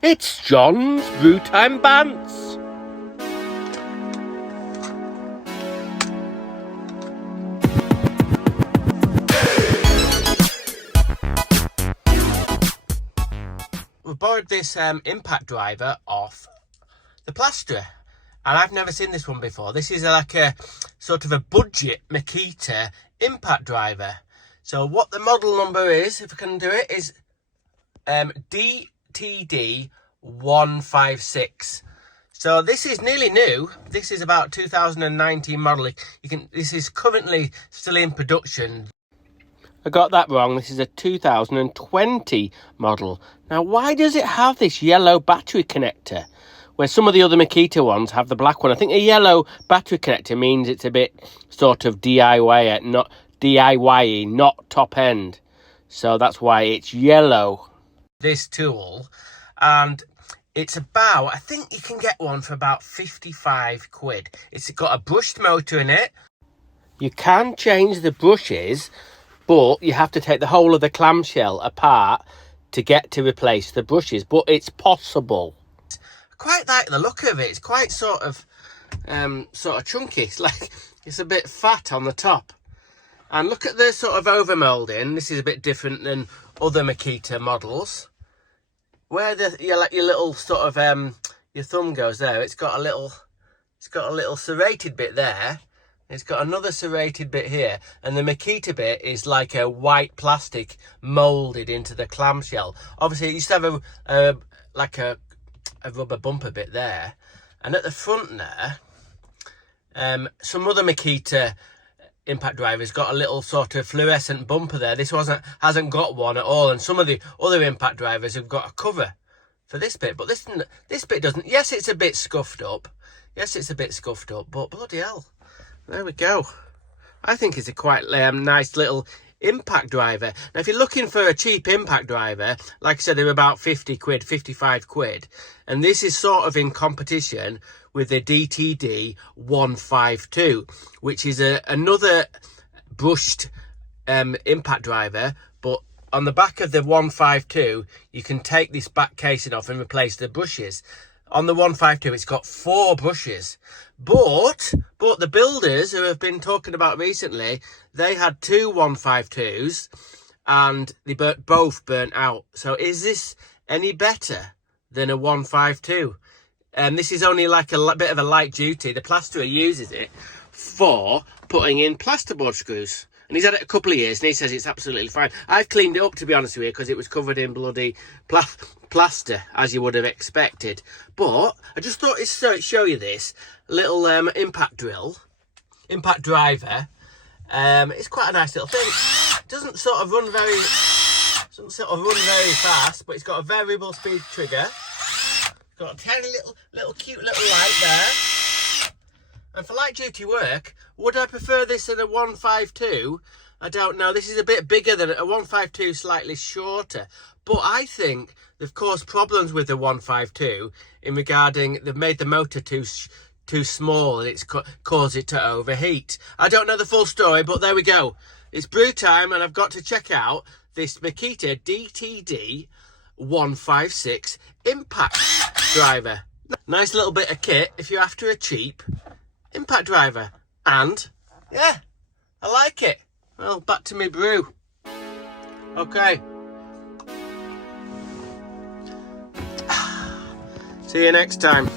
It's Jons, Brew Time Bants. We borrowed this impact driver off the Plasterer, and I've never seen this one before. This is like a sort of a budget Makita impact driver. So what the model number is, if I can do it, is DTD 156. So this is nearly new. This is about 2019 model. This is currently still in production. I got that wrong. This is a 2020 model. Now, why does it have this yellow battery connector, where some of the other Makita ones have the black one? I think a yellow battery connector means it's a bit sort of DIY, not top end. So that's why it's yellow. This tool, and it's about, I think you can get one for about 55 quid. It's got a brushed motor in it. You can change the brushes, but you have to take the whole of the clamshell apart to get to replace the brushes, but it's possible. I quite like the look of it. It's quite sort of chunky. It's like it's a bit fat on the top. And look at the sort of overmoulding. This is a bit different than other Makita models. Where your little sort of your thumb goes there, it's got a little serrated bit there. It's got another serrated bit here, and the Makita bit is like a white plastic moulded into the clamshell. Obviously, it used to have a rubber bumper bit there, and at the front there, some other Makita impact drivers got a little sort of fluorescent bumper there. This hasn't got one at all, and some of the other impact drivers have got a cover for this bit, but this bit doesn't. Yes, it's a bit scuffed up. But bloody hell, there we go. I think it's a quite nice little impact driver. Now, if you're looking for a cheap impact driver, like I said, they're about 50 quid, 55 quid, and this is sort of in competition with the DTD 152, which is another brushed impact driver, but on the back of the 152 you can take this back casing off and replace the brushes. On the 152 it's got 4 brushes, but the builders who have been talking about recently, they had 2 152s and they both burnt out. So is this any better than a 152? This is only like a bit of a light duty. The plasterer uses it for putting in plasterboard screws, and he's had it a couple of years and he says it's absolutely fine. I've cleaned it up, to be honest with you, because it was covered in bloody plaster, as you would have expected. But I just thought I'd show you this little impact driver. It's quite a nice little thing. It doesn't sort of run very fast, but it's got a variable speed trigger. Got a tiny little cute little light there. And for light duty work, would I prefer this than a 152? I don't know. This is a bit bigger than a 152, slightly shorter. But I think they've caused problems with the 152 in regarding they've made the motor too small, and it's caused it to overheat. I don't know the full story, but there we go. It's brew time, and I've got to check out this Makita DTD 156 impact driver. Nice little bit of kit if you're after a cheap impact driver, and yeah, I like it. Well, back to me brew. Okay, see you next time.